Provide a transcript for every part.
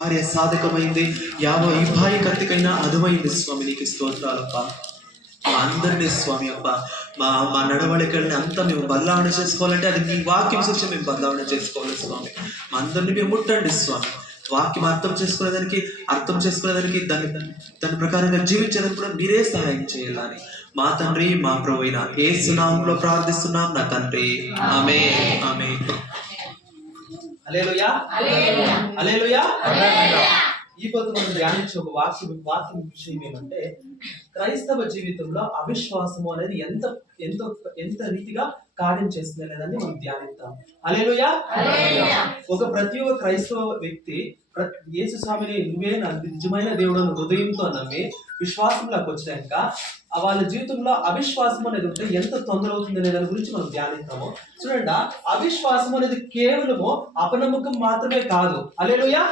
కార్య సాధకమైంది, ఇబ్బాయి కత్తికైనా అదుమైంది స్వామి. నీకు స్తోత్రాలప్ప. మా అందరినీ స్వామి అప్ప, మా మా నడవడికల్ని అంతా మేము బదలావణ చేసుకోవాలంటే అది మీ వాక్యం శిక్ష మేము బదలావణ చేసుకోవాలి స్వామి. మా అందరినీ మేము ముట్టండి స్వామి. వాక్యం అర్థం చేసుకునేదానికి దాని ప్రకారంగా జీవించడానికి కూడా మీరే సహాయం చేయాలని మా తండ్రి, మా ప్రభువైన యేసు నామములో ప్రార్థిస్తున్నాం నా తండ్రి. ఆమేన్, ఆమేన్. హల్లెలూయా, హల్లెలూయా. ఈ పొద్దు మనం ధ్యానించే ఒక వాక్యం విషయం ఏమంటే, క్రైస్తవ జీవితంలో అవిశ్వాసము అనేది ఎంత ఎంత ఎంత రీతిగా కార్యం చేస్తుంది లేదని మనం ధ్యానిద్దాం. హల్లెలూయా. ప్రతి ఒక్క క్రైస్తవ వ్యక్తి యేసు స్వామిని నువ్వే నా నిజమైన దేవుడు హృదయంతో నమ్మి విశ్వాసంలోకి వచ్చినాక వాళ్ళ జీవితంలో అవిశ్వాసం అనేది ఉంటే ఎంత తొందర అవుతుంది అనే దాని గురించి మనం ధ్యానిస్తాము. చూడండి, అవిశ్వాసం అనేది కేవలము అపనమ్మకం మాత్రమే కాదు. హల్లెలూయా.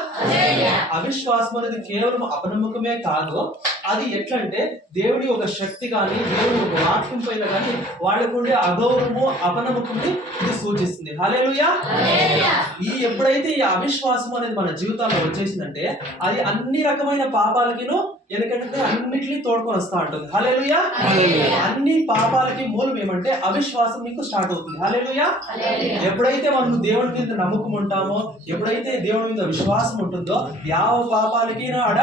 అవిశ్వాసం అనేది కేవలం అపనమ్మకమే కాదు. అది ఎట్లంటే దేవుడి ఒక శక్తి కానీ దేవుడి ఒక వాక్యం పైన కానీ వాళ్ళకు ఉండే అగౌరవము, అపనమ్మకంని ఇది సూచిస్తుంది. హల్లెలూయా. ఎప్పుడైతే ఈ అవిశ్వాసం అనేది మన జీవితాల్లో వచ్చేసిందంటే అది అన్ని రకమైన పాపాలకిను ఎందుకంటే అన్నిటినీ తోడుకొని వస్తా ఉంటుంది. హల్లెలూయా. అన్ని పాపాలకి మూలం ఏమంటే అవిశ్వాసం నీకు స్టార్ట్ అవుతుంది. హల్లెలూయా. ఎప్పుడైతే మనం దేవుడి మీద నమ్మకం ఉంటామో, ఎప్పుడైతే దేవుడి మీద విశ్వాసం ఉంటుందో, ಯಾವ పాపాలకి ఆడ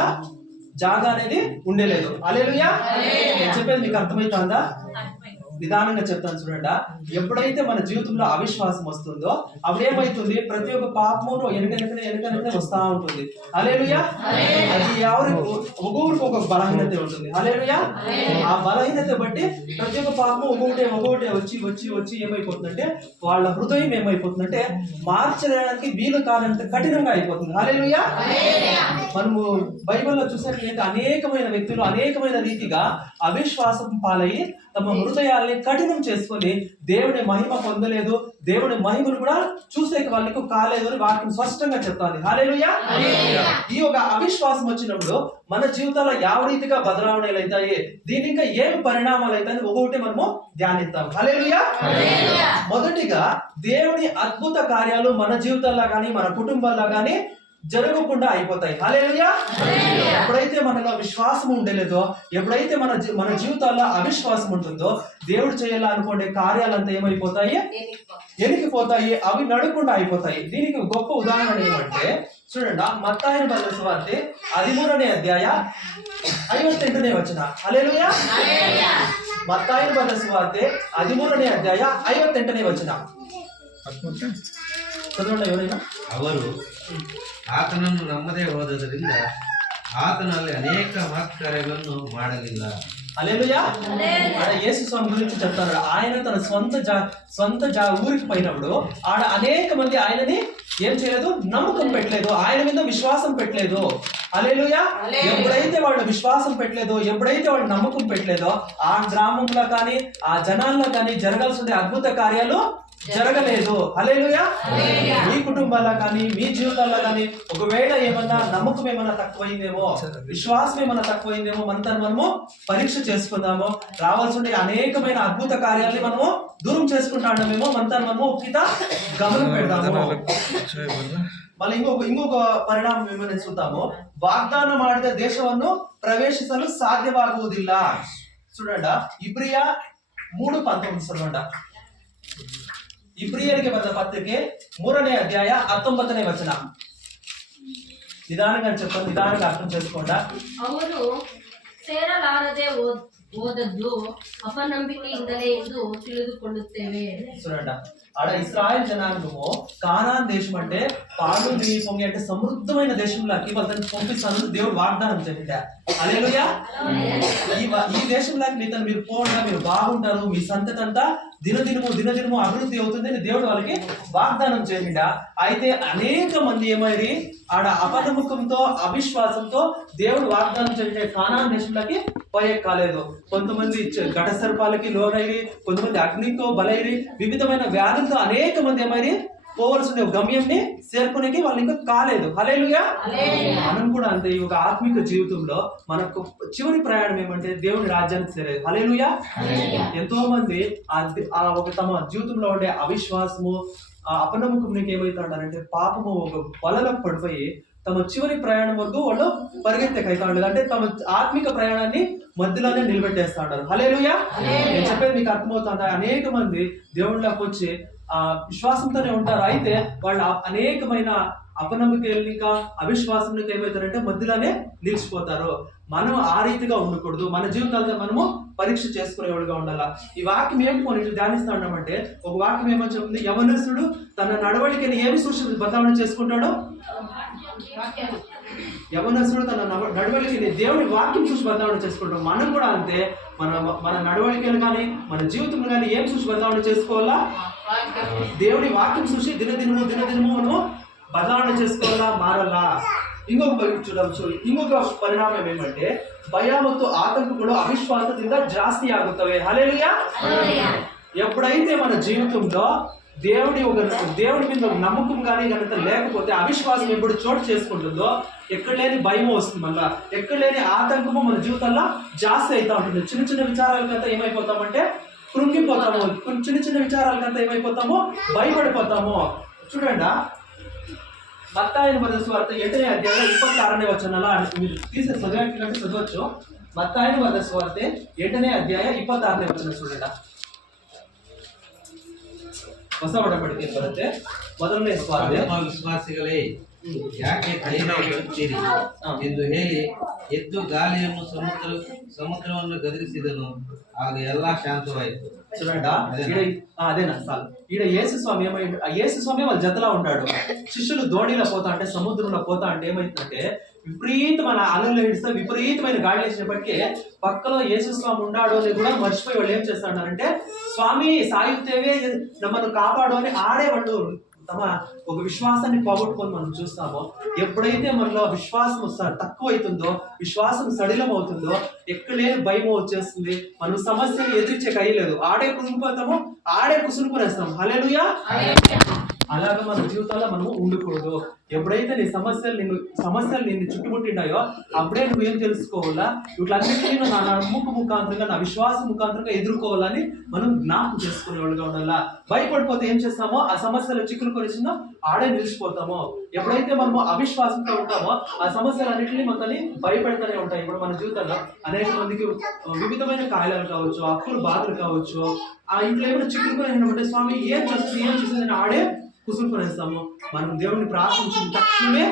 జాగా అనేది ఉండలేదు. హల్లెలూయా. చెప్పేది మీకు అర్థమవుతుందా? నిదానంగా చెప్తాను చూడండి. ఎప్పుడైతే మన జీవితంలో అవిశ్వాసం వస్తుందో అప్పుడు ఏమైతుంది, ప్రతి ఒక్క పాపమును వెనకనే వస్తా ఉంటుంది. హల్లెలూయా. అది ఒక్కొక్కరికి ఒక బలహీనత ఉంటుంది. హల్లెలూయా. ఆ బలహీనత బట్టి ప్రతి ఒక్క పాపము ఒక్కొక్కటే వచ్చి ఏమైపోతుందంటే వాళ్ళ హృదయం ఏమైపోతుందంటే మార్చడానికి వీలు కాలంత కఠినంగా అయిపోతుంది. హల్లెలూయా. మనము బైబిల్లో చూసినట్లయితే అనేకమైన వ్యక్తులు అనేకమైన రీతిగా అవిశ్వాసం పాలయ్యి తమ హృదయాల్ని కఠినం చేసుకొని దేవుని మహిమ పొందలేదు, దేవుని మహిమను కూడా చూసే వాళ్ళకు కాలేదు అని వాక్యం స్పష్టంగా చెప్తాను. హల్లెలూయా. ఈ ఒక అవిశ్వాసం వచ్చినప్పుడు మన జీవితాల్లో ಯಾವ రీతిగా బదలావణలు అవుతాయి, దీని ఇంకా ఏం పరిణామాలు అవుతాయని ఒక్కొక్కటి మనము ధ్యానిస్తాం. హల్లెలూయా. మొదటిగా దేవుని అద్భుత కార్యాలు మన జీవితాల్లో కానీ మన కుటుంబాల్లో కానీ జరగకుండా అయిపోతాయి. హల్లెలూయా. ఎప్పుడైతే మనలో విశ్వాసం ఉండలేదో, ఎప్పుడైతే మన జీవితాల్లో అవిశ్వాసం ఉంటుందో, దేవుడు చేయాలనుకునే కార్యాలంతా ఏమైపోతాయి, ఎనికిపోతాయి, అవి నడకుండా అయిపోతాయి. దీనికి గొప్ప ఉదాహరణ ఏమంటే చూడండి, మత్తయి బల్ల సువార్త 13వ అధ్యాయం 58వ వచనం. హల్లెలూయా. మత్తయి బల్ల సువార్త 13వ అధ్యాయం 58వ వచనం చదవండి ఎవరైనా. ಅವರು ಆತನನ್ನು ನಮ್ಮದೇ ಹೋದದರಿಂದ ಆತನಲ್ಲಿ ಅನೇಕ ಮಹತ್ಕಾರ್ಯಗಳನ್ನು ಮಾಡಲಿಲ್ಲ. హల్లెలూయా. యేసు స్వామి గురించి చెప్తారు. ఆయన తన సొంత ఊరికి పోయినప్పుడు ఆడ అనేక మంది ఆయనని ఏం చేయలేదు, నమ్మకం పెట్టలేదు, ఆయన మీద విశ్వాసం పెట్టలేదు. హల్లెలూయా. ఎప్పుడైతే వాళ్ళు విశ్వాసం పెట్టలేదో, ఎప్పుడైతే వాళ్ళు నమ్మకం పెట్టలేదో, ఆ గ్రామంలో కానీ ఆ జనాల్లో కానీ జరగాల్సిన అద్భుత కార్యాలు జరగలేదు. హల్లెలూయా. మీ కుటుంబాల్లో కానీ మీ జీవితాల్లో కానీ ఒకవేళ ఏమన్నా నమ్మకం ఏమన్నా తక్కువైందేమో, విశ్వాసం ఏమన్నా తక్కువైందేమో, మనము పరీక్ష చేసుకుందాము. రావాల్సిన అనేకమైన అద్భుత కార్యాలని మనము దూరం చేసుకుంటామేమో, మనము ఒక్కిత గమనం పెడదాము. మళ్ళీ ఇంకొక పరిణామం ఏమైనా చూద్దాము. వాగ్దాನ ಮಾಡಿದ ದೇಶವನ್ನು ಪ್ರವೇಶಿಸಲು ಸಾಧ್ಯವಾಗುವುದಿಲ್ಲ. చూడండి, ఇబ్రియా 3:19 చదవండి. ఇబ్రియರಿಗೆ ಬರೆದ ಪತ್ರಿಕೆ 3ನೇ ಅಧ್ಯಾಯ 19ನೇ ವಚನ. నిదానంగా చెప్పండి, నిదానంగా అర్థం చేసుకోండి. ಅವರು ಸೇರಲಾರದೆ ಹೋದದ್ದು ಅಪನಂಬಿಕೆಯಿಂದಲೇ ಎಂದು ತಿಳಿದುಕೊಳ್ಳುತ್ತೇವೆ. చూడండి, ఆడ ఇస్రాయల్ జనాంగము కానాన్ దేశం అంటే పాలు నీళ్ళు పొంగి అంటే సమృద్ధమైన దేశంలోకి వాళ్ళని పంపిస్తాను దేవుడు వాగ్దానం చేసిండ. హల్లెలూయా. ఈ దేశంలోకి మీరు పోండా, మీరు బాగుంటారు, మీ సంతతి అంతా దినదినము అభివృద్ధి అవుతుందని దేవుడు వాళ్ళకి వాగ్దానం చేసిండ. అయితే అనేక మంది ఏమైంది, ఆడ అపనమ్మకంతో అవిశ్వాసంతో దేవుడు వాగ్దానం చేసే కానాన్ దేశంలోకి పోయే కాలేదు. కొంతమంది ఘట సర్పాలకి లోనైరి, కొంతమంది అగ్నితో బలైరి, వివిధమైన వ్యాధులతో అనేక మంది ఏమైనా పోవలసిన గమ్యంని చేరుకునేకి వాళ్ళు ఇంకా కాలేదు. హల్లెలూయా. మనం కూడా అంతే. ఈ ఒక ఆత్మిక జీవితంలో మనకు చివరి ప్రయాణం ఏమంటే దేవుని రాజ్యానికి చేరేది. హల్లెలూయా. ఎంతో మంది ఒక తమ జీవితంలో ఉండే అవిశ్వాసము, ఆ అపనమ్మకం నీకు ఏమవుతాడంటే పాపము ఒక వలలో పడిపోయి తమ చివరి ప్రయాణం వరకు వాళ్ళు పరిగెత్తకైతా ఉండదు. అంటే తమ ఆత్మిక ప్రయాణాన్ని మధ్యలోనే నిలబెట్టేస్తా ఉంటారు. హల్లెలూయా. నేను చెప్పేది మీకు అర్థమవుతుందా? అనేక మంది దేవుళ్ళకి వచ్చి విశ్వాసంతోనే ఉంటారు, అయితే వాళ్ళు అనేకమైన అపనమ్మకాలనిక అవిశ్వాసానికి ఏమవుతారంటే మధ్యలోనే నిలిచిపోతారు. మనం ఆ రీతిగా ఉండకూడదు. మన జీవితాలతో మనము పరీక్ష చేసుకునేవాడుగా ఉండాలా. ఈ వాక్యం ఏంటి మనం ఇట్లా ధ్యానిస్తా ఉన్నామంటే, ఒక వాక్యం ఏమని చెప్తుంది, యవనస్తుడు తన నడవడికని ఏమి సూచన బదలావణ చేసుకుంటాడు? యవనస్తుడు తన నడవడికని దేవుని వాక్యం చూసి బదలావణ చేసుకుంటాం. మనం కూడా అంతే. మన నడవడికలు కానీ మన జీవితం కానీ ఏం చూసి బదలావణ చేసుకోవాలా? దేవుని వాక్యం చూసి దినదినము మనము బదలావణ చేసుకోవాలా, మారాలా. ఇంకొక ಪರಿಣಾಮ ఏమంటే ಭಯ ಮತ್ತು ಆತಂಕ కూడా అవిశ్వాసದಿಂದ ಜಾಸ್ತಿ ಆಗುತ್ತವೆ. హల్లెలూయా. ఎప్పుడైతే మన జీవితంలో దేవుని మీద నమ్మకం కానీ కనుక లేకపోతే అవిశ్వాసం ఎప్పుడు చోటు చేసుకుంటుందో ఎక్కడ లేని భయం వస్తుంది, మళ్ళా ఎక్కడ లేని ఆతంకము మన జీవితాల్లో జాస్తి అవుతా ఉంటుంది. చిన్న చిన్న విచారాలకంతా ఏమైపోతామంటే కృంగిపోతాము. చిన్న విచారాలకంతా ఏమైపోతాము? భయపడిపోతాము. చూడండి, మత్తాయి సువార్త 8వ అధ్యాయం 26వ వచనాల మీరు తీసే చదివేటంటే చదవచ్చు. మత్తాయి సువార్త 8వ ಅಧ್ಯಾಯ 26ನೇ ವಚನ చూడండి. ಹೊಸ ಒಡಂಬಡಿಕೆ ಬರುತ್ತೆ. ಮೊದಲನೇ ಸ್ವಾರ್ಥ, ವಿಶ್ವಾಸಿಗಳೇ ಯಾಕೆ ಧೈರ್ಯಗೊಳ್ಳುತ್ತೀರಿ ಎಂದು ಹೇಳಿ ಎದ್ದು ಗಾಳಿಯನ್ನು ಸಮುದ್ರವನ್ನು ಗದರಿಸಿದನು, ಆಗ ಎಲ್ಲಾ శాంతವಾಯಿತು. చూడండి, అదేనా సార్. ఈడ యేసు స్వామి వాళ్ళ జతలా ఉంటాడు. శిష్యులు దోణిలో పోతా అంటే, సముద్రంలో పోతా అంటే ఏమైందంటే విపరీతమైన అలలు ఇస్తే విపరీతమైన గాలి వేసినప్పటికీ పక్కలో యేసు స్వామి ఉన్నాడు అని కూడా మర్చిపోయి వాళ్ళు ఏం చేస్తాడంటే, స్వామి సాయుతేవే నమ్మను కాపాడు అని ఆడే వాళ్ళు తమ ఒక విశ్వాసాన్ని పోగొట్టుకొని మనం చూస్తామో. ఎప్పుడైతే మనలో విశ్వాసం తక్కువ అవుతుందో, విశ్వాసం సడిలం అవుతుందో, ఎక్కడలేని భయం వచ్చేస్తుంది. మనం సమస్యను ఎదిరించే కయ్యలేదు, ఆడే కుదురుకుపోతాము, ఆడే కుసురుకునేస్తాం. హల్లెలూయా. అలాగా మన జీవితాల్లో మనము ఉండకూడదు. ఎప్పుడైతే నీ సమస్యలు నిన్ను చుట్టుముట్టింటాయో అప్పుడే నువ్వేం తెలుసుకోవాలా, వీటిలన్నింటినీ నా నమ్మకం ముఖాంతరంగా, నా విశ్వాసం ముఖాంతరంగా ఎదుర్కోవాలని మనం జ్ఞాపకం చేసుకునేవాళ్ళుగా ఉండాలా. భయపడిపోతే ఏం చేస్తామో, ఆ సమస్యలు చిక్కులు కొలిసిందో ఆడే నిలిచిపోతామో. ఎప్పుడైతే మనము అవిశ్వాసంతో ఉంటామో ఆ సమస్యలన్నింటినీ మనల్ని భయపెడుతూనే ఉంటాయి. ఇప్పుడు మన జీవితంలో అనేక మందికి వివిధమైన కాయలు కావచ్చు, అప్పులు బాధలు కావచ్చు, ఆ ఇంట్లో ఏమైనా చిక్కులు కొనేటంటే స్వామి ఏం చేస్తుంది అని ఆడే కుసురుకొనేస్తాము. మనం దేవుడిని ప్రార్థించిన తక్షణమే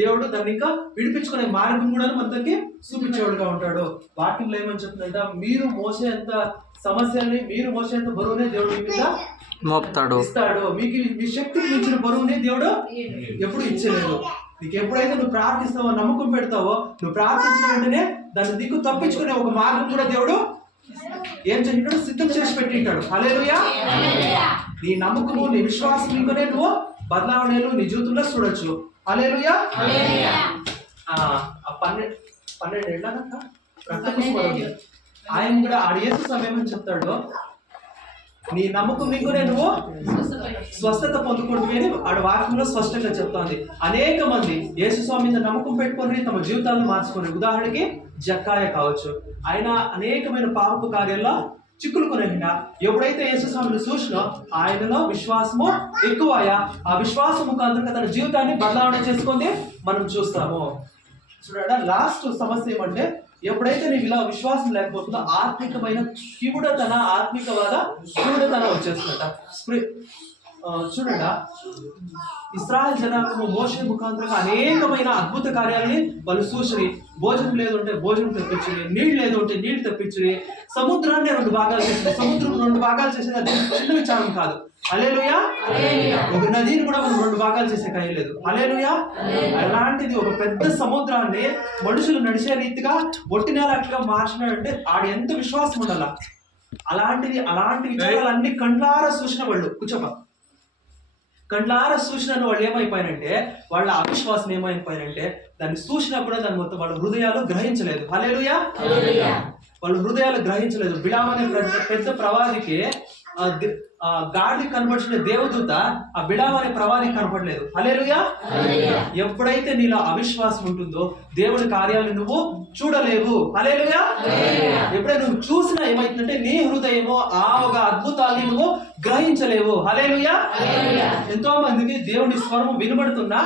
దేవుడు దాన్ని ఇంకా విడిపించుకునే మార్గం కూడా మనకి చూపించేవాడుగా ఉంటాడు. వాక్యంలో ఏమని చెప్తుందంట, మీరు మోసేంత సమస్యల్ని, మీరు మోసేంత బరువునే దేవుడు మీ మీద మోపుతాడు, ఇస్తాడు. మీకు మీ శక్తికి మించిన బరువునే దేవుడు ఎప్పుడు ఇచ్చలేదు. నీకు ఎప్పుడైతే నువ్వు ప్రార్థిస్తావో, నమ్మకం పెడతావో, నువ్వు ప్రార్థించిన వెంటనే దాన్ని దిక్కు తప్పించుకునే ఒక మార్గం కూడా దేవుడు ఏం చేసినాడు? సిద్ధం చేసి పెట్టింటాడు. హల్లెలూయా. నీ నమ్మకము, నీ విశ్వాసం ఇంకొనే నువ్వు బదలావణలు నీ జీవితంలో చూడొచ్చు. హల్లెలూయా. 12 ఏళ్ళక ఆయన కూడా యేసు సమయం అని చెప్తాడు, నీ నమ్మకం నీకునే నువ్వు స్వస్థత పొందుకుంటువి అని ఆడ వాక్యంలో స్పష్టంగా చెప్తోంది. అనేక మంది యేసు స్వామి మీద నమ్మకం పెట్టుకొని తమ జీవితాలను మార్చుకొని, ఉదాహరణకి జక్కాయ కావచ్చు, ఆయన అనేకమైన పాపపు కార్యాల్లో చిక్కులు కొనేట ఎప్పుడైతే యేసు స్వామిని చూసినో ఆయనలో విశ్వాసము ఎక్కువయా, ఆ విశ్వాసం ముఖాంతరంగా తన జీవితాన్ని బదలావణ చేసుకొని మనం చూస్తాము. చూడండి, లాస్ట్ సమస్య ఏమంటే, ఎప్పుడైతే నీకు ఇలా విశ్వాసం లేకపోతుందో ఆత్మికమైన ఆత్మికవాద కివుడతన వచ్చేస్తుందట. చూడండి, ఇశ్రాయేలు జనాంగము మోషే ముఖాంతరంగా అనేకమైన అద్భుత కార్యాలని వాళ్ళు చూసి, భోజనం లేదు అంటే భోజనం తెప్పించి, నీళ్ళు లేదు అంటే నీళ్లు తెప్పించి, సముద్రాన్ని 2 భాగాలు చేసింది. సముద్రం 2 భాగాలు చేసేది అది చిన్న విచారం కాదు. హల్లెలూయా. ఒక నదిని కూడా మనం 2 భాగాలు చేసే కయ్యలేదు. హల్లెలూయా. అలాంటిది ఒక పెద్ద సముద్రాన్ని మనుషులు నడిచే రీతిగా ఒట్టి నేలగా మార్చినాడంటే ఆడ ఎంత విశ్వాసం ఉండాల. అలాంటి విచారాలన్నీ కండ్లారా చూసిన వాళ్ళు కండ్లారా చూసిన వాళ్ళు ఏమైపోయారంటే, వాళ్ళ అవిశ్వాసం ఏమైపోయారంటే, దాన్ని చూసినప్పుడు దాన్ని మొత్తం వాళ్ళ హృదయాలు గ్రహించలేదు. హల్లెలూయా. వాళ్ళ హృదయాలు గ్రహించలేదు. బిలాము అనే పెద్ద ప్రవాదికి గాడి కనబడిన దేవదూత ఆ బిలాము అనే ప్రవాదికి కనపడలేదు. హల్లెలూయా. ఎప్పుడైతే నీలో అవిశ్వాసం ఉంటుందో దేవుని కార్యాలను నువ్వు చూడలేవు. హల్లెలూయా. ఎప్పుడైతే నువ్వు చూసినా ఏమైతుందంటే నీ హృదయమో ఆ ఒక అద్భుతాన్ని నువ్వు గ్రహించలేవు. హల్లెలూయా. ఎంతో మందికి దేవుని స్వరము వినబడుతున్నా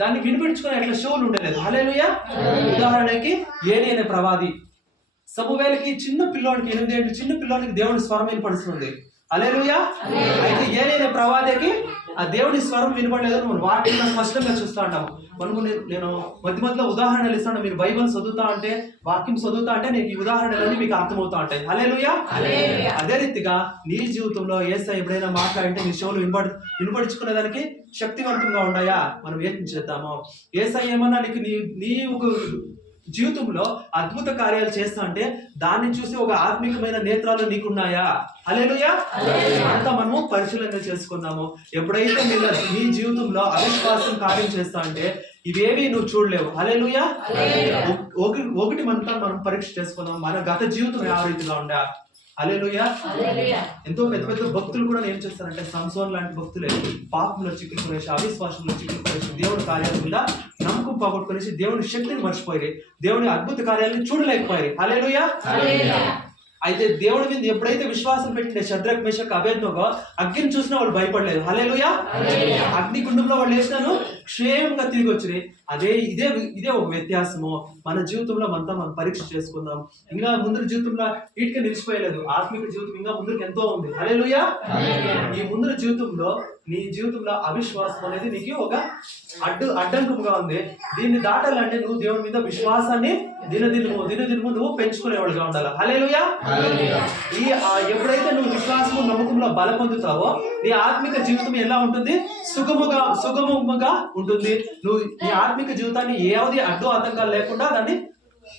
దాన్ని వినిపించుకునే అట్లా షోలు ఉండలేదు. హల్లెలూయా. ఉదాహరణకి ఏలి అనే ప్రవాది సమూవేలుకి చిన్న పిల్లోనికి 8 ఏళ్ళు చిన్న పిల్లోనికి దేవుని స్వరం వినపడుతుంది. హల్లెలూయా. అయితే ఏలి అనే ప్రవాదికి ఆ దేవుని స్వరం వినపడలేదని మనం వాటిని స్పష్టంగా చూస్తూ ఉంటాము. మనము నేను మధ్యలో ఉదాహరణలు ఇస్తాను. మీరు బైబిల్ చదువుతా అంటే, వాక్యం చదువుతా అంటే నీకు ఈ ఉదాహరణలన్నీ మీకు అర్థమవుతా ఉంటాయి. హల్లెలూయా. అదే రీతిగా నీ జీవితంలో యేసయ్య ఎప్పుడైనా మాట్లాడితే నీ చెవులు వినపడించుకునే దానికి శక్తివంతంగా ఉన్నాయా? మనం ఏం చేద్దాము? యేసయ్య ఏమన్నా నీకు నీ ఒక జీవితంలో అద్భుత కార్యాలు చేస్తా అంటే దాన్ని చూసి ఒక ఆత్మికమైన నేత్రాలు నీకున్నాయా? హల్లెలూయా. అంతా మనము పరిశీలన చేసుకుందాము. ఎప్పుడైతే నీ జీవితంలో అవిశ్వాసం కార్యం చేస్తా అంటే ఇవేవి నువ్వు చూడలేవు. హల్లెలూయా. ఒకటి మనం పరీక్ష చేసుకుందాం. మన గత జీవితం ಯಾವ రీతిగా ఉందా? హల్లెలూయా. ఎంతో పెద్ద పెద్ద భక్తులు కూడా ఏం చేస్తారంటే సంసోన్ లాంటి భక్తులే పాపంలో చిక్కుకునేసి, అవిశ్వాసంలో చిక్కుకునేసి, దేవుడి కార్యాల మీద నమ్మకం పోగొట్టుకునేసి దేవుని శక్తిని మర్చిపోయి దేవుని అద్భుత కార్యాలను చూడలేకపోయారు. హల్లెలూయా. అయితే దేవుడి మీద ఎప్పుడైతే విశ్వాసం పెట్టిండే శద్రక్ మేషక్ అబేద్నెగో అగ్నిని చూసినా వాళ్ళు భయపడలేదు. హల్లెలూయా. అగ్ని గుండంలో వాళ్ళు వేసినాను క్షేమంగా తిరిగి వచ్చి ఇదే ఒక వ్యత్యాసము. మన జీవితంలో మనం పరీక్ష చేసుకుందాం. ఇంకా ముందు జీవితంలో వీటికి నిలిచిపోయలేదు. ఆత్మిక జీవితం ఇంకా ముందుకు ఎంతో ఉంది. హల్లెలూయా. ఈ ముందు జీవితంలో నీ జీవితంలో అవిశ్వాసం అనేది నీకు ఒక అడ్డంకముగా ఉంది. దీన్ని దాటాలంటే నువ్వు దేవుని మీద విశ్వాసాన్ని దినదినము నువ్వు పెంచుకునేవాడుగా ఉండాలి. హల్లెలూయా. ఎప్పుడైతే నువ్వు విశ్వాసము నమ్మకంలో బల పొందుతావో నీ ఆత్మిక జీవితం ఎలా ఉంటుంది? సుగమముగా ఉంటుంది. నువ్వు నీ ఆత్మిక జీవితాన్ని ఏది అడ్డు ఆతంకాలు లేకుండా దాన్ని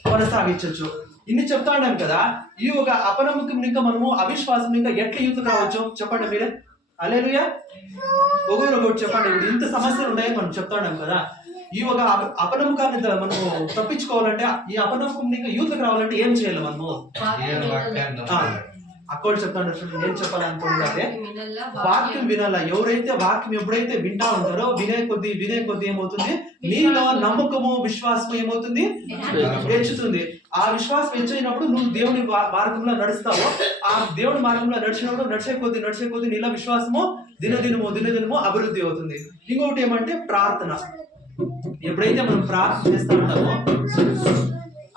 కొనసాగించవచ్చు. ఇన్ని చెప్తా ఉన్నాం కదా. ఈ ఒక అపనమ్మకం ఇంకా మనము అవిశ్వాసం ఇంకా ఎట్లా యూత్ కావచ్చు చెప్పండి మీరే. హల్లెలూయా. ఒకటి చెప్పండి. ఇంత సమస్యలు ఉన్నాయని మనం చెప్తా ఉన్నాం కదా. ఈ ఒక అపనమ్మకాన్ని మనము తప్పించుకోవాలంటే, ఈ అపనమ్మకం ఇంకా యూత్ రావాలంటే ఏం చేయాలి మనము? అక్కడ చెప్తాను. ఏం చెప్పాలనుకుంటే వాక్యం వినాల. ఎవరైతే వాక్యం ఎప్పుడైతే వింటా ఉంటారో వినే కొద్ది ఏమవుతుంది? నీలో నమ్మకము విశ్వాసము ఏమవుతుంది? పెంచుతుంది. ఆ విశ్వాసం పెంచినప్పుడు నువ్వు దేవుని మార్గంలో నడుస్తావో, ఆ దేవుని మార్గంలో నడిచినప్పుడు నడిచే కొద్ది నీలో విశ్వాసము దినదినము అభివృద్ధి అవుతుంది. ఇంకొకటి ఏమంటే ప్రార్థన. ఎప్పుడైతే మనం ప్రార్థన చేస్తా ఉంటామో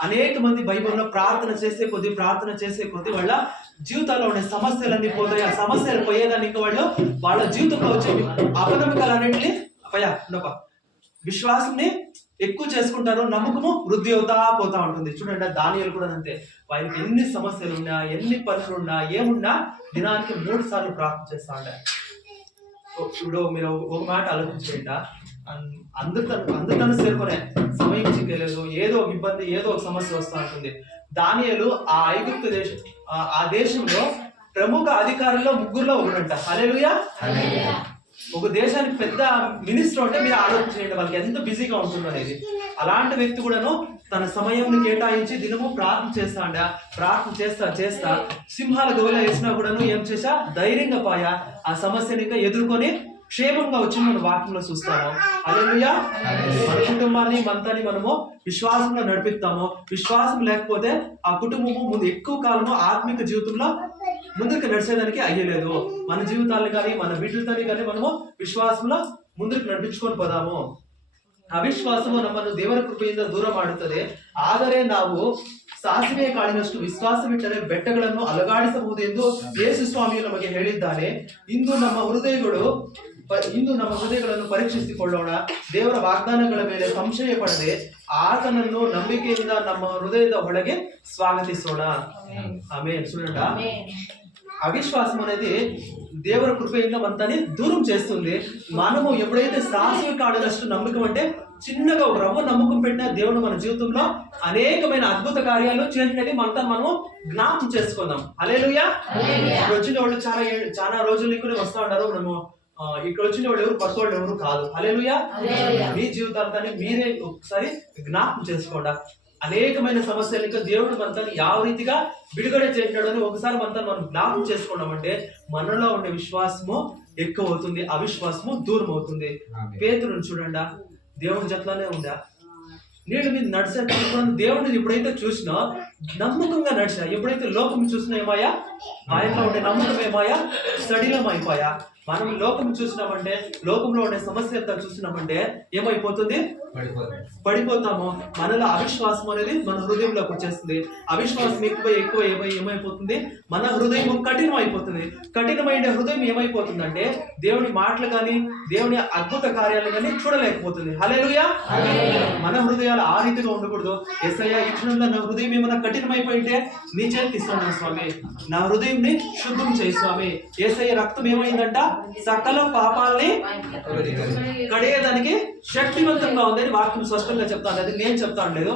అనేక మంది బైబిల్లో ప్రార్థన చేసే కొద్ది వాళ్ళ జీవితాల్లో ఉండే సమస్యలన్నీ పోతాయి. ఆ సమస్యలు పోయేదానికి వాళ్ళ జీవితంలో వచ్చే అపనమ్మకాలన్నింటినీ విశ్వాసాన్ని ఎక్కువ చేసుకుంటారు. నమ్మకము వృద్ధి అవుతా పోతా ఉంటుంది. చూడండి దానియేలు కూడా అంతే. వారికి ఎన్ని సమస్యలు ఉన్నా, ఎన్ని పనులున్నా, ఏమున్నా దినానికి 3 సార్లు ప్రార్థన చేస్తా ఉంటారు. ఇప్పుడు మీరు ఒక మాట ఆలోచించండి. అందరితో చేరుకునే సమయం చిక్కలేదు. ఏదో ఒక ఇబ్బంది, ఏదో ఒక సమస్య వస్తూ ఉంటుంది. దానియేలు ఆ దేశంలో ప్రముఖ అధికారుల్లో 3లో ఒకడంట. హల్లెలూయా. ఒక దేశానికి పెద్ద మినిస్టర్ అంటే మీరు ఆలోచించండి వాళ్ళకి ఎంత బిజీగా ఉంటుందో అనేది. అలాంటి వ్యక్తి కూడాను తన సమయాన్ని కేటాయించి దినము ప్రార్థన చేస్తా సింహాల గోల వేసినా కూడాను ఏం చేసా? ధైర్యంగా పోయా ఆ సమస్యని ఇంకా ఎదుర్కొని క్షేమంగా వచ్చి మనం వాక్యంలో చూస్తాము. హల్లెలూయా. మన కుటుంబాన్ని మనతాన్ని మనము విశ్వాసంలో నడిపిస్తాము. విశ్వాసం లేకపోతే ఆ కుటుంబము ముందు ఎక్కువ కాలము ఆత్మిక జీవితంలో ముందుకు నడిచేదానికి అయ్యలేదు. మన జీవితాన్ని కానీ మన బిడ్డలతోని కానీ మనము విశ్వాసంలో ಮುಂದಕ್ಕೆ ನಡಿಪಿಸಿಕೊಂಡು ಹೋದಾಮು. ಅವಿಶ್ವಾಸವು ನಮ್ಮನ್ನು ದೇವರ ಕೃಪೆಯಿಂದ ದೂರ ಮಾಡುತ್ತದೆ. ಆದರೆ ನಾವು ಸಾಸಿವೆ ಕಾಳಿನಷ್ಟು ವಿಶ್ವಾಸವಿಟ್ಟರೆ ಬೆಟ್ಟಗಳನ್ನು ಅಲುಗಾಡಿಸಬಹುದು ಎಂದು ಯೇಸು ಸ್ವಾಮಿಯು ನಮಗೆ ಹೇಳಿದ್ದಾನೆ. ಇಂದು ನಮ್ಮ ಹೃದಯಗಳನ್ನು ಪರೀಕ್ಷಿಸಿಕೊಳ್ಳೋಣ. ದೇವರ ವಾಗ್ದಾನಗಳ ಮೇಲೆ ಸಂಶಯ ಪಡದೆ ಆತನನ್ನು ನಂಬಿಕೆಯಿಂದ ನಮ್ಮ ಹೃದಯದ ಒಳಗೆ ಸ್ವಾಗತಿಸೋಣ. ಆಮೆನ್. చూడండి, అవిశ్వాసం అనేది దేవుని కృపಯಿಂದ మనతని దూరం చేస్తుంది. మనము ఎప్పుడైతే సాసివి కాడనಷ್ಟು నమ్మకం అంటే చిన్నగా ఒక రవ్వ నమ్మకం పెట్టిన దేవుడు మన జీవితంలో అనేకమైన అద్భుత కార్యాలు చేసినది మనము జ్ఞాపకం చేసుకుందాం. హల్లెలూయా. ఇక్కడ వచ్చిన వాళ్ళు చాలా రోజుల నుంచి వస్తూ ఉంటారు. మనము ఇక్కడ వచ్చిన వాళ్ళు ఎవరు కొత్త వాళ్ళు ఎవరు కాదు. హల్లెలూయా. మీ జీవితాన్ని మీరే ఒకసారి జ్ఞాపకం చేసుకోండి. అనేకమైన సమస్యలకు దేవుడు మనతని ಯಾವ రీతిగా విడుదల చేసినాడని ఒకసారి మనం జ్ఞాపకం చేసుకున్నామంటే మనలో ఉండే విశ్వాసము ఎక్కువ అవుతుంది, అవిశ్వాసము దూరం అవుతుంది. పేతురుని చూడండి, దేవుని జట్లోనే ఉండా నీళ్ళు మీద నడిచేటప్పుడు దేవుడిని ఎప్పుడైతే చూసినా నమ్మకంగా నడిచా, ఎప్పుడైతే లోకం చూసినా ఏమాయా ఆయనలో ఉండే నమ్మకం ఏమాయా సడిలం అయిపోయా. మనం లోకం చూసినామంటే, లోకంలో ఉండే సమస్య అంతా చూసినామంటే ఏమైపోతుంది? పడిపోతాము. మనలో అవిశ్వాసం అనేది మన హృదయంలోకి వచ్చేస్తుంది. అవిశ్వాసం ఎక్కువ ఏమైపోతుంది? మన హృదయం కఠినం అయిపోతుంది. కఠినమైన హృదయం ఏమైపోతుందంటే దేవుని మాటలు కానీ దేవుని అద్భుత కార్యాలు కానీ చూడలేకపోతుంది. హల్లెలూయా. మన హృదయాలు ఆ రీతిగా ఉండకూడదు. యేసయ్య ఈ క్షణంలో నా హృదయం ఏమైనా కఠినమైపోయింటే నీ చేతికి ఇస్తాను స్వామి, నా హృదయంని శుద్ధం చేయి స్వామి. యేసయ్య రక్తం ఏమైందంట? సకల పాపాలని కడిగేదానికి శక్తివంతంగా ఉందని వాక్యం స్పష్టంగా చెప్తాను. అది నేను చెప్తాను లేదు,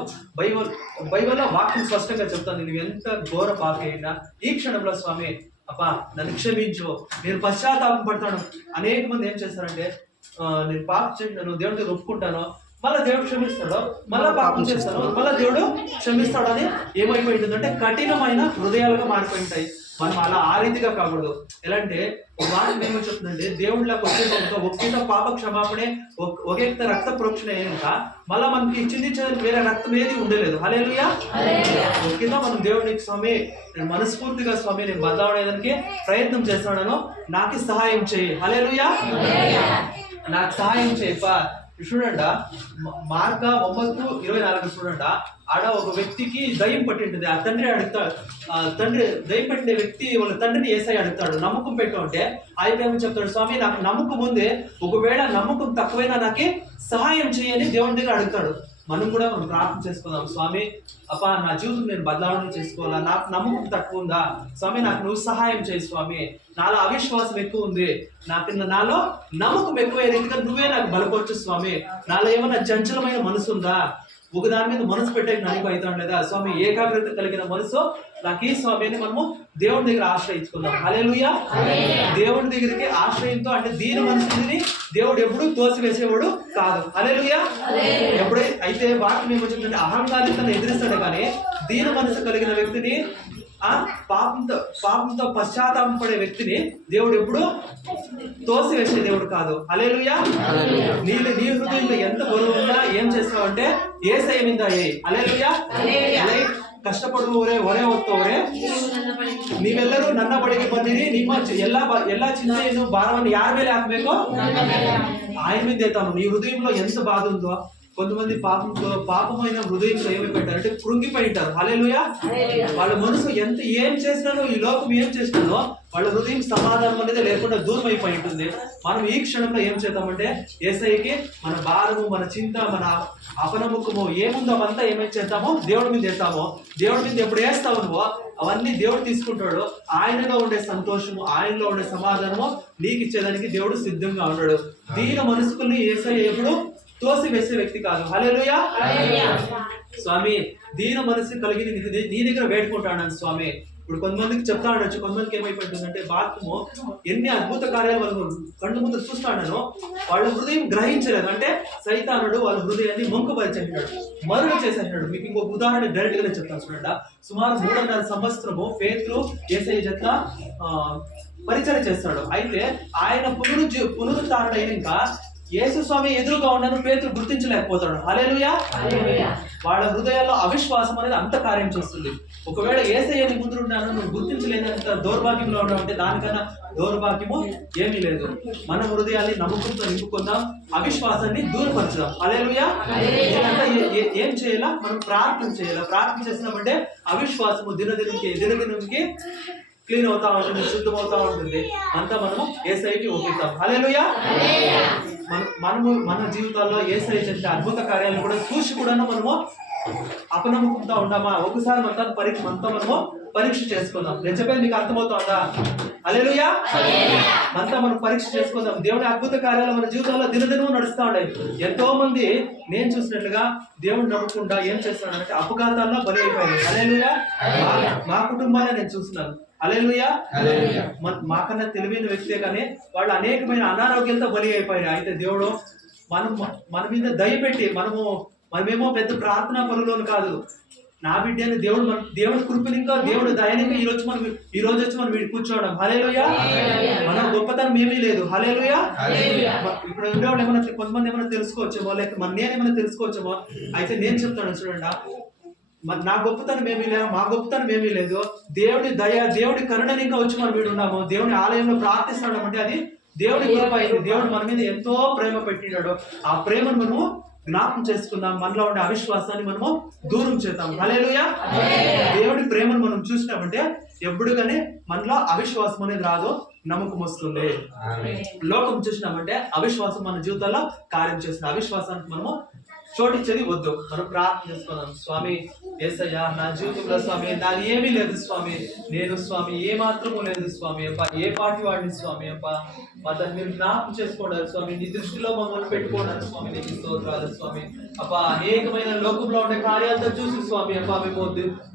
బైబిల్లో వాక్యం స్పష్టంగా చెప్తాను. నువ్వు ఎంత ఘోర పాపి అయినా ఈ క్షణంలో స్వామి అబ్బా నన్ను క్షమించు, నేను పశ్చాత్తాపం పడతాను. అనేక మంది ఏం చేస్తారంటే నేను పాపం చేసినాను, దేవుడిని ఒప్పుకుంటాను, మళ్ళీ దేవుడు క్షమిస్తాడు, మళ్ళీ పాపం చేస్తాను, మళ్ళీ దేవుడు క్షమిస్తాడు అని ఏమైపోయి ఉంటుందంటే కఠినమైన హృదయాలుగా మారిపోయి ఉంటాయి. మనం అలా ఆ రీతిగా కాకూడదు. ఎలా అంటే వాక్యం ఏమో చెప్తుందంటే దేవుళ్ళకి వచ్చేటంతో ఒకే పాప క్షమాపణే ఒకే రక్త ప్రోక్షణ అయినాక మళ్ళీ మనకి చిందించడానికి వేరే రక్తం ఏది ఉండలేదు. హల్లెలూయా. కింద మనం దేవుడికి స్వామి నేను మనస్ఫూర్తిగా స్వామి నేను బదలాడడానికి ప్రయత్నం చేస్తున్నాను, నాకు సహాయం చేయి. హల్లెలూయా. నాకు సహాయం చేయప్ప. చూడండి మార్క 9:24 చూడండి. ఆడ ఒక వ్యక్తికి దయ్యం పట్టింటుంది. ఆ తండ్రి అడుగుతాడు, తండ్రి దయ్యం పట్టిన వ్యక్తి వాళ్ళ తండ్రిని యేసయ్య అడుగుతాడు నమ్మకం పెట్టు అంటే ఆయన ఏమని చెప్తాడు? స్వామి నాకు నమ్మకం ఉంది, ఒకవేళ నమ్మకం తక్కువైనా నాకు సహాయం చేయని దేవుని దగ్గర అడుగుతాడు. మనం ప్రార్థన చేసుకుందాం. స్వామి అప్ప నా జీవితం నేను బదలావణ చేసుకోవాలా, నాకు నమ్మకం తక్కువ ఉందా స్వామి, నాకు నువ్వు సహాయం చేయి స్వామి, నాలో అవిశ్వాసం ఎక్కువ ఉంది, నాలో నమ్మకం ఎక్కువ రీతిగా నువ్వే నాకు బలపరచు స్వామి, నాలో ఏమైనా చంచలమైన మనసు ఉందా, ఒక దాని మీద మనసు పెట్టే నాకు అవుతాం లేదా స్వామి, ఏకాగ్రత కలిగిన మనసు నాకు ఈ స్వామి అని మనము దేవుడి దగ్గర ఆశ్రయించుకుందాం. హల్లెలూయా. దేవుడి దగ్గరికి ఆశ్రయంతో అంటే దీని మనసుని దేవుడు ఎప్పుడు తోసివేసేవాడు కాదు. హల్లెలూయా. ఎప్పుడైతే అయితే వాటిని ఏమొచ్చిందంటే అహంకారితను ఎదిరిస్తాడు కానీ దీని మనసు కలిగిన వ్యక్తిని పాపంతో పశ్చాత్తాపం పడే వ్యక్తిని దేవుడు ఎప్పుడు తోసివేసే దేవుడు కాదు. హల్లెలూయా. నీ హృదయంలో ఎంత బరువు ఉన్నా ఏం చేస్తావంటే యేసయ్య మీద హల్లెలూయా. ಕಷ್ಟಪಡುವವರೇ ಹೊರೆ ಹೊತ್ತವರೇ ನೀವೆಲ್ಲರೂ ನನ್ನ ಬಳಿಗೆ ಬನ್ನಿರಿ, ನಿಮ್ಮ ಎಲ್ಲ ಚಿಂತೆಯನ್ನು ಭಾರವನ್ನು ಯಾರ ಮೇಲೆ ಹಾಕಬೇಕು? ఆయన మీద ఎత్తాను. నీ హృదయంలో ఎంత బాధ ఉందో, కొంతమంది పాపమైన హృదయంలో ఏమైపోయింటారంటే కృంగిపోయి ఉంటారు. హల్లెలూయా. వాళ్ళ మనసు ఏం చేసినానో ఈ లోకం ఏం చేసినానో వాళ్ళ హృదయం సమాధానం అనేది లేకుండా దూరం అయిపోయి ఉంటుంది. మనం ఈ క్షణంలో ఏం చేద్దామంటే యేసయ్యకి మన భారము, మన చింత, మన అపనమ్మకము ఏముందో అవంతా ఏమేమి చేద్దామో దేవుడి మీద వేస్తామో. దేవుడి మీద ఎప్పుడు వేస్తావు నువ్వు అవన్నీ దేవుడు తీసుకుంటాడు. ఆయనలో ఉండే సంతోషము, ఆయనలో ఉండే సమాధానము నీకు ఇచ్చేదానికి దేవుడు సిద్ధంగా ఉన్నాడు. దీని మనసుకుని యేసయ్య ఎప్పుడు తోసి వేసే వ్యక్తి కాదు. హల్లెలూయా. స్వామి దీన మనసు కలిగి నీ దగ్గర వేడుకుంటాను స్వామి. ఇప్పుడు కొంతమందికి చెప్తా ఉండొచ్చు, కొంతమందికి ఏమైపోతుందంటే వాక్యము ఎన్ని అద్భుత కార్యాలు వాళ్ళు కళ్ళు ముందు చూస్తాడనో వాళ్ళ హృదయం గ్రహించలేదు. అంటే సైతానుడు వాళ్ళ హృదయాన్ని మొంకుపరిచేసినాడు, మరుగు చేసేసినాడు. మీకు ఇంకొక ఉదాహరణ డైరెక్ట్ గానే చెప్తాను చూడండి. సుమారు 3.5 సంవత్సరము పేతురు యేసయ్య జత పరిచయం చేస్తాడు. అయితే ఆయన పునరుద్ధారణ అయినాక యేసు స్వామి ఎదురుగా ఉన్నాను పేతురు గుర్తించలేకపోతాడు. హల్లెలూయా. వాళ్ళ హృదయాల్లో అవిశ్వాసం అనేది అంత కార్యం చేస్తుంది. ఒకవేళ యేసయ్యని ముందున్నాను నువ్వు గుర్తించలేనంత దౌర్భాగ్యంలో ఉన్నావంటే దానికన్నా దౌర్భాగ్యము ఏమీ లేదు. మన హృదయాన్ని నమ్మకంతో నింపుకుందాం, అవిశ్వాసాన్ని దూరపరచుదాం. హల్లెలూయా. ఏం చేయాలా? మనం ప్రార్థన చేయాలా. ప్రార్థన చేసినామంటే అవిశ్వాసము దినదినంకి క్లీన్ అవుతా ఉంటుంది, శుద్ధమవుతా ఉంటుంది. అంతా మనము యేసయ్యకి ఒప్పిద్దాం. హల్లెలూయా. మన జీవితాల్లో యేసయ్య చేసే అద్భుత కార్యాలను కూడా చూసి కూడా మనము అపనమ్మకంతో ఉన్నామా ఒకసారి మనము పరీక్ష చేసుకుందాం. నేను చెప్పేది మీకు అర్థమవుతుందా? హల్లెలూయా. అంతా మనం పరీక్ష చేసుకుందాం. దేవుని అద్భుత కార్యాలు మన జీవితంలో దినదినము నడుస్తూ ఉన్నాయి. ఎంతో మంది నేను చూసినట్లుగా దేవుడు నమ్మకుండా ఏం చేస్తున్నాడంటే అపఘాతాల్లో బలి అయిపోయారు. హల్లెలూయా. మా కుటుంబాన్ని నేను చూస్తున్నాను. హల్లెలూయా. మాకన్నా తెలివైన వ్యక్తే కానీ వాళ్ళు అనేకమైన అనారోగ్యాలతో బలి అయిపోయారు. అయితే దేవుడు మన మీద దయపెట్టి మనమేమో పెద్ద ప్రార్థనా పనులను కాదు, నా బిడ్డని దేవుడి కృపని ఇంకా దేవుడు దయనిగా ఈ రోజు వచ్చి మనం వీడు కూర్చోవడం. హల్లెలూయా. మన గొప్పతనం ఏమీ లేదు. హల్లెలూయా. ఇప్పుడు ఉండేవాళ్ళు ఏమైనా కొంతమంది ఏమైనా తెలుసుకోవచ్చేమో, లేక నేనేమైనా తెలుసుకోవచ్చేమో. అయితే నేను చెప్తాను చూడండి, నా గొప్పతనం ఏమీ లేదు, మా గొప్పతనం ఏమీ లేదు. దేవుడి దయ, దేవుడి కరుణని ఇంకా వచ్చి మనం వీడు ఉన్నాము. దేవుని ఆలయంలో ప్రార్థిస్తున్నాం అంటే అది దేవుడి కృప అయింది. దేవుడు మన మీద ఎంతో ప్రేమ పెట్టినాడు. ఆ ప్రేమను మనము జ్ఞాపకం చేసుకుందాం. మనలో ఉండే అవిశ్వాసాన్ని మనము దూరం చేద్దాం. హల్లెలూయా. దేవుడి ప్రేమను మనం చూసినామంటే ఎప్పుడు కానీ మనలో అవిశ్వాసం అనేది రాదు, నమ్మకం వస్తుంది. లోకం చూసినామంటే అవిశ్వాసం మన జీవితాల్లో కార్యం చేస్తుంది. అవిశ్వాసానికి మనము చోటిచ్చేది వద్దు. మనం ప్రార్థన చేసుకున్నాం. స్వామి యేసయ్యా, నా జీవితంలో స్వామి నాది ఏమీ లేదు స్వామి, నేను స్వామి ఏ మాత్రము లేదు స్వామి అప్ప, ఏ పాటి వాడిని స్వామి అప్ప, మా తను మీరు జ్ఞాపకం చేసుకోవడారు స్వామి, నీ దృష్టిలో మమ్మల్ని పెట్టుకోవడానికి స్వామి నీకు స్తోత్రాలు స్వామి అప్ప. అనేకమైన లోకంలో ఉండే కార్యాలతో చూసి స్వామి అప్ప మేము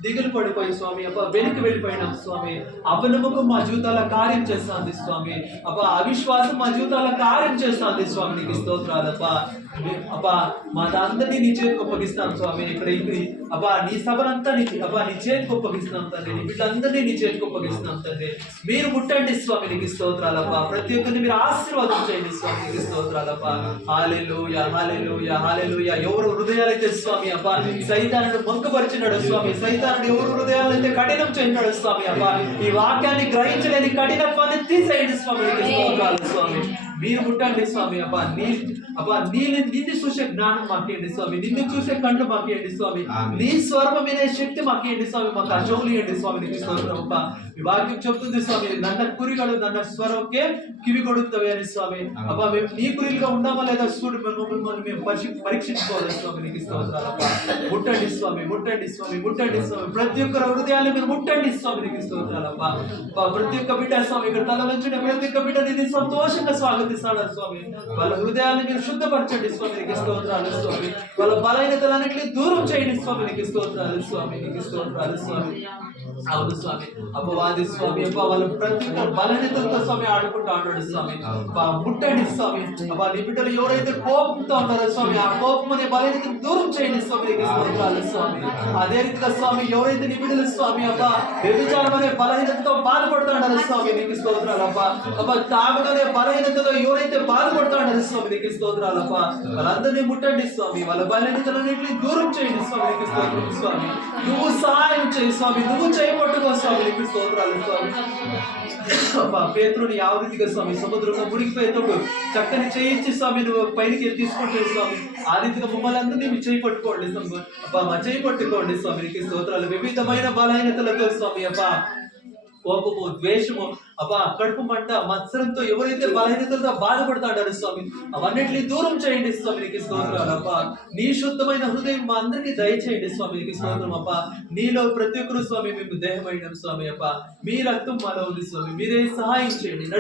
దిగులు పడిపోయి స్వామి అప్ప వెనక్కి వెళ్ళిపోయినాం స్వామి. అపనమ్మకం మా జీవితాల కార్యం చేస్తుంది స్వామి అప్ప, అవిశ్వాసం మా జీవితాల కార్యం చేస్తుంది స్వామి నీకు స్తోత్రాలు అప్ప. అబ్బా మా అందరినీ నీ చేతికి ఒప్పగిస్తాం స్వామి. ఇక్కడ అబ్బా నీ సభనంతా నీ చేతికి ఒప్పగిస్తున్నాం తండ్రి. నీ వీళ్ళందరినీ నీ చేతికి ఒప్పగిస్తున్నాం తండ్రి. మీరు ముట్టండి స్వామి నీకు స్తోత్రాలప్పా. ప్రతి ఒక్కరిని మీరు ఆశీర్వాదం చేయండి స్వామి నీకు స్తోత్రాలప్పా. హల్లెలూయా హల్లెలూయా హల్లెలూయా. ఎవరు హృదయాలైతే స్వామి అబ్బా సైతానుడు మొక్కపరిచినాడు స్వామి, సైతానుడు ఎవరు హృదయాలైతే కఠినం చేసినాడు స్వామి అబ్బా, ఈ వాక్యాన్ని గ్రహించలేని కఠినత్వాన్ని తీసేయండి స్వామి నీకు స్తోత్రాలు స్వామి. మీరు ముట్టండి స్వామి అబ్బా. నిన్ను చూసే జ్ఞానం మాకేయండి స్వామి, నిన్ను చూసే కళ్ళు మాకేయండి స్వామి, నీ స్వరం వినే శక్తి మాకేయండి స్వామి, మాకు అజౌలు ఇవ్వండి స్వామి నీకు స్తోత్రం అబ్బా. ఈ వాక్యం చెప్తుంది స్వామి, నన్న కురిగడు నన్న స్వరంకే కివి కొడుతావే అని స్వామి అబ్బా. మేము నీ కురిలుగా ఉన్నామా లేదా చూడు, మేము పరీక్షించుకోవాలి స్వామి నీకు స్తోత్రాలు అబ్బా. ముట్టండి స్వామి ముట్టండి స్వామి ముట్టండి స్వామి. ప్రతి ఒక్కరు హృదయాన్ని మీరు ముట్టండి స్వామి నీకు స్తోత్రాలు అబ్బా. ప్రతి ఒక్క బిడ్డ స్వామి ఇక్కడ తల నుంచి ప్రతి ఒక్క బిడ్డ నేను సంతోషంగా స్వాగతిస్తాడు స్వామి. వాళ్ళ హృదయాన్ని మీరు శుద్ధపరచండి స్వామి నీకు స్తోత్రాలు స్వామి. వాళ్ళ బలహీనతలన్నింటినీ దూరం చేయండి స్వామి నీకు స్తోత్రాలు స్వామి నీకు స్తోత్రాలు స్వామి. అవును స్వామి అపవాది స్వామి అబ్బా వాళ్ళ ప్రతి ఒక్క బలహీనతలతో స్వామి ఆడుకుంటూ ఉన్నాడు స్వామి. ముట్టండి స్వామి అబ్బా. నీ బిడ్డలు ఎవరైతే కోపంతో ఉన్నారో స్వామి ఆ కోపం అనే బలహీనతను దూరం చేయండి స్వామి నీకు స్తోత్రాలు స్వామి. అదే రీతిగా స్వామి ఎవరైతే నీ బిడ్డలు స్వామి అబ్బా వ్యభిచారం అనే బలహీనతతో బాధపడుతున్నారో స్వామి నీకు స్తోత్రాలు అబ్బా. అబ్బా తాగుదనే బలహీనతతో ఎవరైతే బాధపడుతున్నారో స్వామి నీకు స్తోత్రాలు అబ్బా. వాళ్ళందరినీ ముట్టండి స్వామి, వాళ్ళ బలహీనతలన్నింటినీ దూరం చేయండి స్వామి నీకు స్తోత్రం స్వామి. నువ్వు సహాయం చేయి స్వామి, నువ్వు చేయబట్టుకో స్వామి నీకు స్తోత్రాలు స్వామి. పేతురుని ಯಾವ రీతిగా స్వామి సముద్రంలో మునిగిపోయేటప్పుడు చక్కని చేయించి స్వామి నువ్వు పైకి తీసుకుంటే స్వామి ఆ రీతిగా మమ్మల్ని అందరినీ మీరు చేయి పట్టుకోండి స్వామి అబ్బా. మా చేయి పట్టుకోండి స్వామి నీకు స్తోత్రాలు. వివిధమైన బలహీనతలతో స్వామి అబ్బా కోపము ద్వేషము అబ్బా కడుపు మంట మత్సరంతో ఎవరైతే బలహీనతలతో బాధపడతాడారు స్వామి అవన్నిటిని దూరం చేయండి స్వామి నీకు స్తోత్రాలు అబ్బా. నీ శుద్ధమైన హృదయం మా అందరికీ దయచేయండి స్వామి నీకు స్తోత్రం అబ్బా. నీలో ప్రతి ఒక్కరు స్వామి మేము దేహమైన స్వామి అబ్బా. మీ రక్తం మాలో ఉంది స్వామి, మీరే సహాయం చేయండి.